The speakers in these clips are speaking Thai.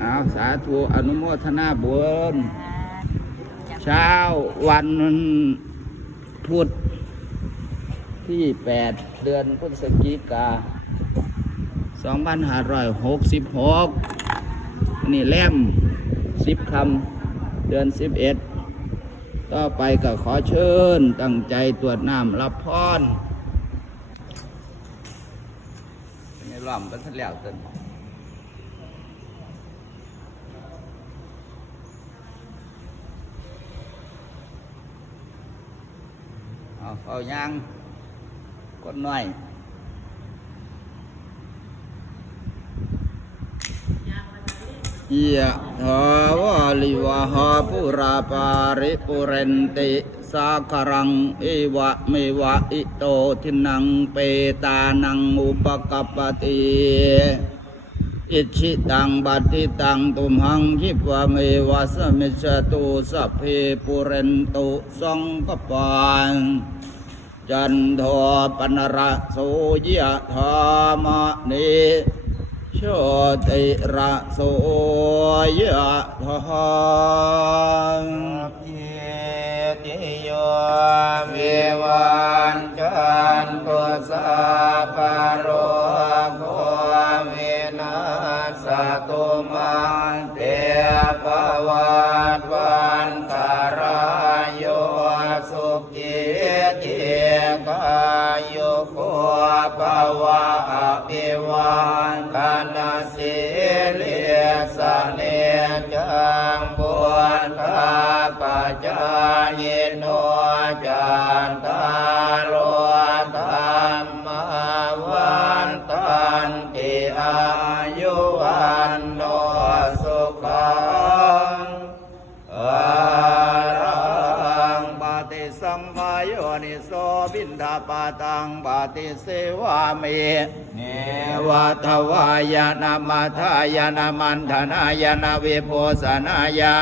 เอาสาธุอนุโมทนาบุญเช้าวันพุธที่แปดเดือนพฤศจิกาสองพันห้าร้อยหกสิบหกนี่แล่มสิบคำเดือนสิบเอ็ดต่อไปก็ขอเชิญ ตั้งใจตรวจน้ำรับพรในล้อมก็ทะแล้วเต้น เอาเอายางก้นหน่อยยะถาวาลิวะหาปุราปาริปุเรนติสาครังเอวะเมวะอิโตทินังเปตานังอุปกปปติ อิชิตังบัติตังตุมหังคิปะเมวะสมิจจตุสัพเพปุเรนตุสังกปานจันโทปนระโสยะธามะเนโชติระโสยะธาเยติโยวิวันจันตุสา ภวะอภิวันกนาสิเลสเนจังบุญตาปัจจายโนจันตารโลธรรมวันตันติอายุวันโนสุขังอารังปฏิสังขา โยนิโสบินทาปาตังปฏิเสวามิเนวัตวายานามาทายานามันธนายานาวิโพสนายา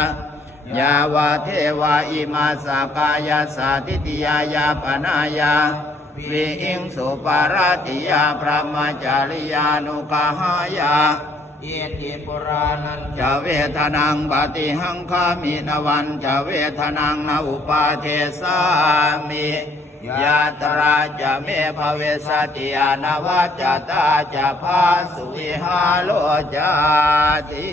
ยาวาเทวาอิมาสากายาสาธิติยายาปนายาวิอิงสุปาราติยาพระมจาริยานุกหายา อิติปุรานันจะเวทนังปฏิหังคามินวันจะเวทนังนาอุปาเทสามิยาตราจะเมภเวสติยานวัจจตาจะพาสุวิหาโลจาติ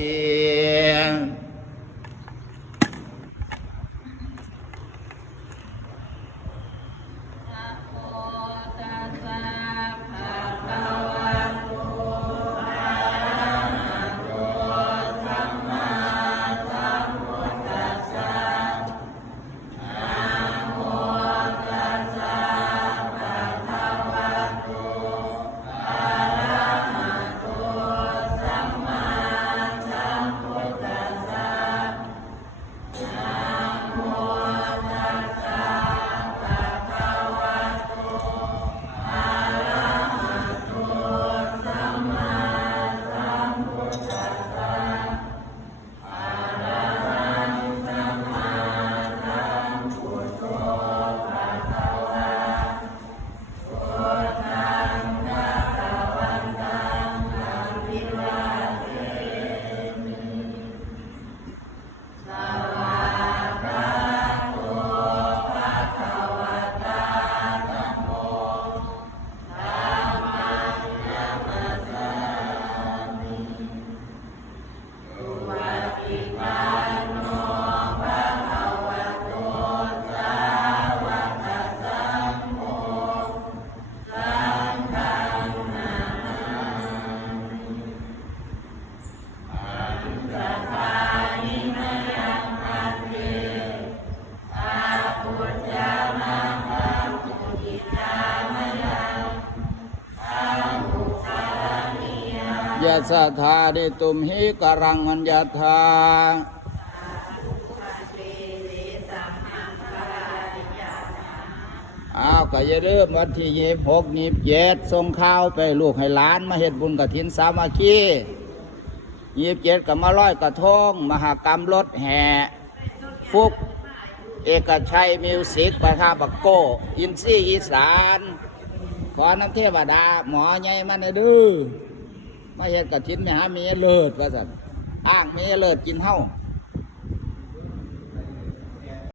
ยะสะทาดิตุมหิกรังอัญญาธาอ้าวก็อย่าลืมวันที่ยี่หกยี่เจ็ดส่งข้าวไปลูกให้หลานมาเฮ็ดบุญกฐินสามัคคียี่เจ็ดก็มาร้อยกระทงมหากรรมรถแห่ ฟุก เอกชัยมิวสิกประทาบักโก อินซี่อีสาน ขอน้ำเทวดา หมอใหญ่มันนดื้อ มาเฮ็ดกฐินไม่หาเมียเลิศว่าสันอ้างเมเลิศกินเฮา